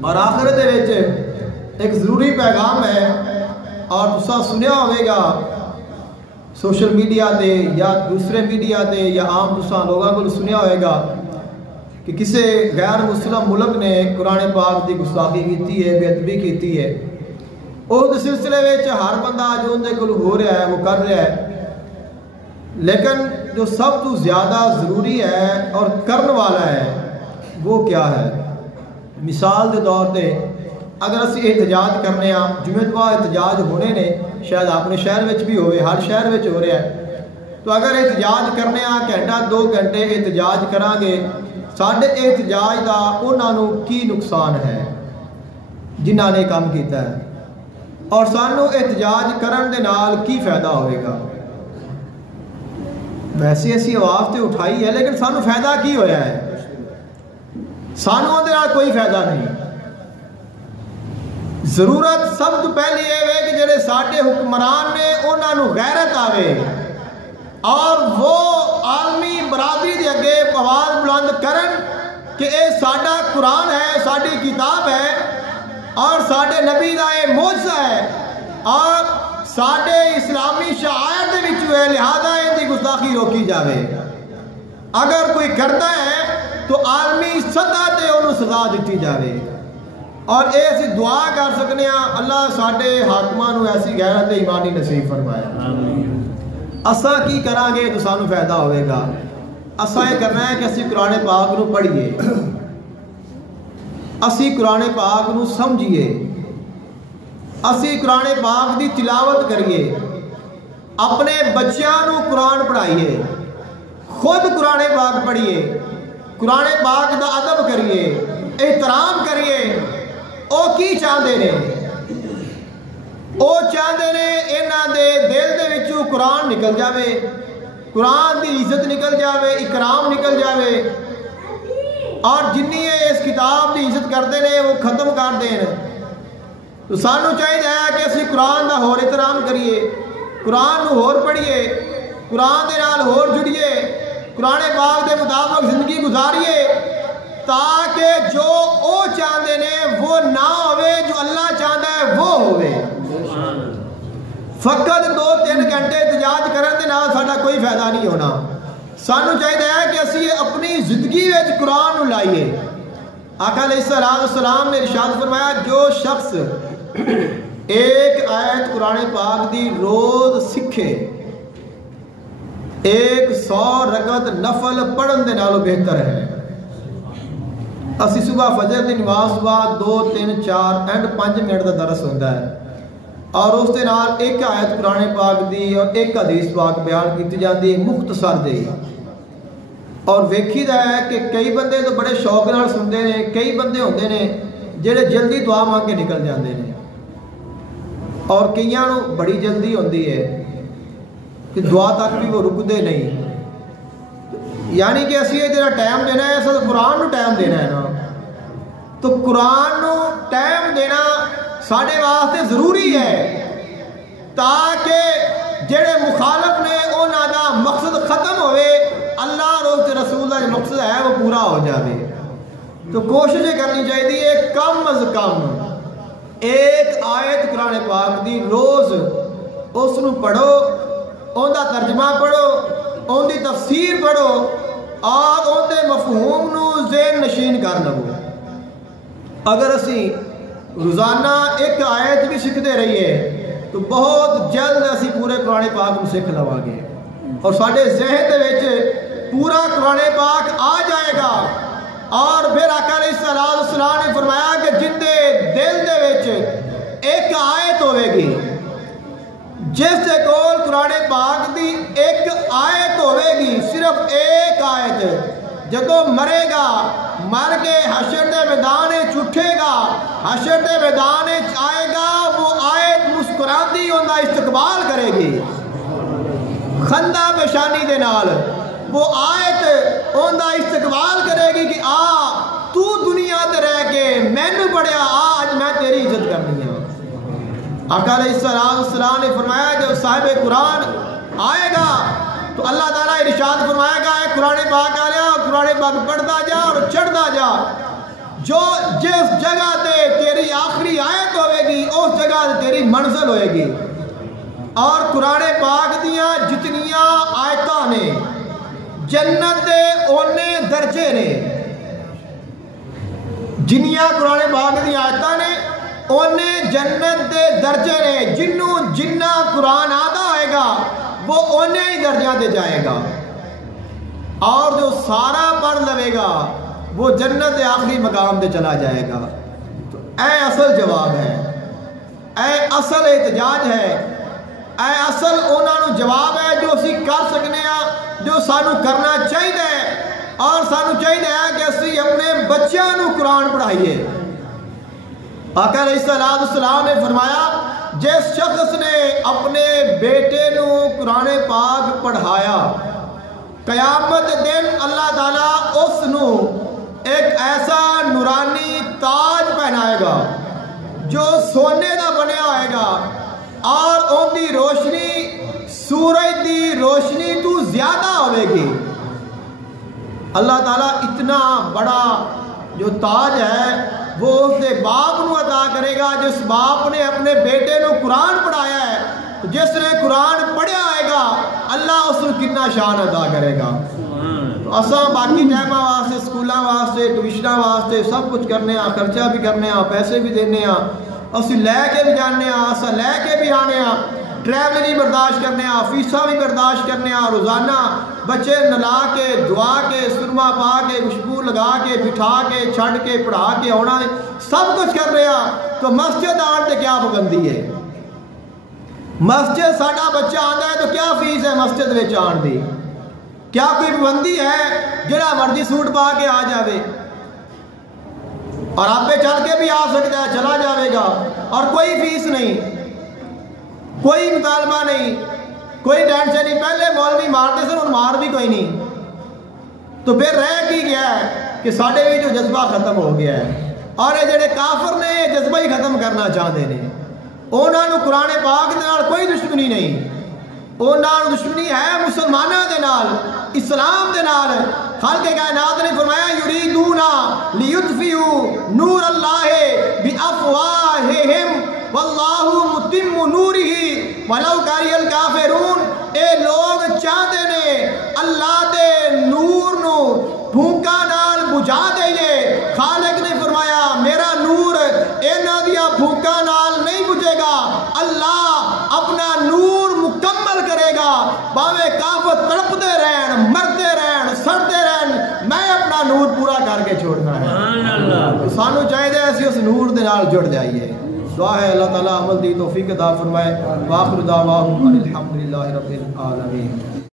اور آخرت دے وچ ایک ضروری پیغام ہے، اور تسا سنیا ہوئے گا سوشل میڈیا تے یا دوسرے میڈیا تے یا عام تسا لوگوں کو سنیا ہوئے گا کہ کسی غیر مسلم ملک نے قرآن پاک کی گستاخی کی ہے، بے ادبی کی ہے۔ اس سلسلے میں ہر بندہ جو اندر کو ہو رہا ہے وہ کر رہا ہے، لیکن جو سب تو زیادہ ضروری ہے اور کرن والا ہے وہ کیا ہے؟ مثال کے طور پہ اگر اسی احتجاج کرنے ہاں، جمعہ احتجاج ہونے نے شاید اپنے شہر میں بھی ہوئے، ہر شہر میں ہو رہا ہے، تو اگر احتجاج کرنے ہاں گھنٹہ 2 گھنٹے احتجاج کریں گے، ساڈے احتجاج دا انہوں کی نقصان ہے جنہوں نے کام کیتا ہے، اور سانو احتجاج کرن دے نال کی فائدہ ہوئے گا؟ ویسے اسی آواز تے اٹھائی ہے لیکن سانو فائدہ کی ہویا ہے؟ سانو دے نال کوئی فائدہ نہیں۔ ضرورت سب تو پہلی یہ ہے کہ جڑے ساڈے حکمران نے انہوں نے غیرت آوے اور وہ عالمی برادری دے اگے آواز بلند کرن کہ اے ساڈا قرآن ہے، ساڈی کتاب ہے اور ساڈے نبی دا اے معجزہ ہے اور ساڈے اسلامی شعائر دے وچوں ہے، لہذا ان دی گستاخی روکی جاوے۔ اگر کوئی کرتا ہے تو عالمی سطح تے انہوں سزا دیتی جاوے، اور ایسی دعا کر سکنے ہیں اللہ ساڈے حاکمان ایسی غیرت ایمانی نصیب فرمائے۔ اسا کی کریں گے تو سانو فائدہ ہوئے گا؟ اسا یہ کرنا ہے کہ اسی قرآن پاک نو پڑھیے، اسی قرآن پاک نو سمجھیے، اسی قرآن پاک دی تلاوت کریے، اپنے بچیاں نو قرآن پڑھائیے، خود قرآن پاک پڑھیے، قرآن پاک دا ادب کریے، احترام کریے۔ او کی چاہتے ہیں؟ او چاہتے ہیں انہاں دے دل دے وچوں قرآن نکل جاوے، قرآن دی عزت نکل جاوے، اکرام نکل جاوے، اور جنہی اس کتاب دی عزت کرتے ہیں وہ ختم کر دیں۔ تو سانو چاہیے کہ اسی قرآن دا ہور احترام کریے، قرآن نو ہور پڑھیے، قرآن دے نال ہور جڑیے، قرآن پاک دے مطابق زندگی گزاریے، تاکہ جو او چاہتے ہیں وہ نہ ہوئے، جو اللہ چاہتا ہے وہ ہوئے۔ فقط 2-3 گھنٹے احتجاج کرن دے نال ساڈا کوئی فائدہ نہیں ہونا۔ سانو چاہیے کہ اسی اپنی زندگی وچ قرآن نو لائیے۔ آقا علیہ السلام نے ارشاد فرمایا جو شخص ایک آیت قرآن پاک دی روز سکھے 100 رکعت نفل پڑھن دے نالوں بہتر ہے۔ اسی صبح فجر دی نماز بعد 2 3 4 اینڈ 5 منٹ دا درس ہوتا ہے، اور اس دے نال ایک آیت قرآن پاک دی اور ایک حدیث پاک بیان کی جاتی ہے مختصر دے، اور ویکھی دا ہے کہ کئی بندے تو بڑے شوق نال سنتے ہیں، کئی بندے ہوندے نے جڑے جلدی دعا مانگ کے نکل جاندے نے، اور کئیاں نوں بڑی جلدی ہوندی ہے کہ دعا تک بھی وہ رکدے نہیں۔ یعنی کہ اسی یہ ٹائم دینا ہے، اصل قرآن نو ٹائم دینا ہے نا، تو قرآن نو ٹائم دینا ساڑھے واسطے ضروری ہے تاکہ جڑے مخالف نے انہاں دا مقصد ختم ہوئے، اللہ اور رسول دا جو مقصد ہے وہ پورا ہو جائے۔ تو کوشش کرنی چاہیے کم از کم ایک آیت قرآن پاک دی روز اس نو پڑھو، ان دا ترجمہ پڑھو، ان دی تفسیر پڑھو، اور ان دے مفہوم نو ذہن نشین کر لو۔ اگر اسی روزانہ ایک آیت بھی سیکھتے رہیے تو بہت جلد اسی پورے قرآن پاک کو سیکھ لوا گے، اور ساڈے ذہن دے وچ پورا قرآن پاک آ جائے گا۔ اور پھر آقا علیہ السلام نے فرمایا کہ جن دے دل دے وچ ایک آیت ہوئے گی، جس دے کول قرآن پاک دی ایک آیت ہوئے گی، صرف ایک آیت، جدو مرے گا، مر کے حشر دے میدان اٹھے گا، حشر دے میدان آئے گا، وہ آیت مسکراتی ان کا استقبال کرے گی، خندہ پیشانی دے نال وہ آیت ان کا استقبال کرے گی کہ تو دنیا تے رہ کے مینوں پڑھیا، آج میں تیری عزت کرنی ہے۔ آقا علیہ السلام نے فرمایا جب صاحب قرآن آئے گا تو اللہ تعالیٰ ارشاد فرمائے گا، اے قرآن پاک آ لیا، قرآن پاک پڑھتا جا اور چڑھتا جا، جو جس جگہ تے منزل ہوئے گی اور قرآن پاک دیاں جتنیاں آیتاں نے جنت دے اونے درجے نے جنیاں قرآن پاک دیاں آیتاں نے اونے جنت دے درجے نے جنوں جنہ قرآن آدھا آئے گا وہ اونے ہی درجہ دے جائے گا اور جو سارا پڑھ لوے گا وہ جنت دے آخری مقام دے چلا جائے گا. تو اے اصل جواب ہے, اے اصل احتجاج ہے, اے اصل انہوں جواب ہے جو اسی کر سکنے ہیں, جو سانو کرنا چاہیے اور سانو چاہیے کہ اسی اپنے بچیاں نو قرآن پڑھائیے. آقا علیہ السلام نے فرمایا جس شخص نے اپنے بیٹے نو قرآن پاک پڑھایا قیامت دن اللہ تعالیٰ اس نو ایک ایسا نورانی تاج پہنائے گا جو سونے کا بنیا ہوئے گا اور ان دی روشنی سورج دی روشنی تو زیادہ ہوئے گی. اللہ تعالیٰ اتنا بڑا جو تاج ہے وہ اس دے باپ نو عطا کرے گا جس باپ نے اپنے بیٹے نو قرآن پڑھایا ہے. جس نے قرآن پڑھیا آئے گا اللہ اس نے کتنا شان عطا کرے گا. تو اساں باقی ٹائمہ واسطے سکولاں واسطے ٹیوشناں واسطے سب کچھ کرنے ہاں, خرچہ بھی کرنے ہاں, پیسے بھی دینے ہاں, اسی لے کے بھی جانے ہاں, اساں لے کے بھی آنے ہاں, ٹریولنگ برداشت کرنے ہاں, فیساں بھی برداشت کرنے ہاں, روزانہ بچے نلا کے دعا کے سرما پا کے خوشبو لگا کے بٹھا کے چھڑ کے پڑھا کے ہونا سب کچھ کر رہے ہیں. تو مسجد آن تے کیا پابندی ہے؟ مسجد ساڈا بچہ آندا ہے تو کیا فیس ہے مسجد وچ آن دی؟ کیا کوئی پابندی ہے جڑا مرضی سوٹ پا کے آ جاوے اور آپ پہ چل کے بھی آ سکتا ہے, چلا جاوے گا اور کوئی فیس نہیں, کوئی مطالبہ نہیں, کوئی ٹینشن نہیں. پہلے مولوی مارتے سن, مار بھی کوئی نہیں. تو پھر رہ کی گیا ہے کہ ساڈے بھی جو جذبہ ختم ہو گیا ہے اور یہ جڑے کافر نے یہ جذبہ ہی ختم کرنا چاہتے ہیں. انہوں نے قرآن پاک دے نال کوئی دشمنی نہیں, انہوں نے دشمنی ہے مسلمانوں دے نال, اسلام دے نال. خالق کائنات نے فرمایا یریدون لیطفئوا نور اللہ بافواہہم واللہ متم نورہ ولو کری الکافرون. اے لوگ چاہتے نے اللہ دے نور نو بھوکا نال بجھا دئیے. خالق نے فرمایا میرا نور اینا دیا بھوکا نال نہیں بجھے گا, اللہ اپنا نور مکمل کرے گا. باوے کافر تڑپتے رہن, مرتے رہن, سڑتے رہن, میں اپنا نور پورا کر کے چھوڑنا ہے. سانو چاہیے ایسی اس نور دے نال جڑ جائیے. دعا ہے اللہ تعالیٰ عمل دی توفیق عطا فرمائے. وآخر دعواہم الحمدللہ رب العالمین.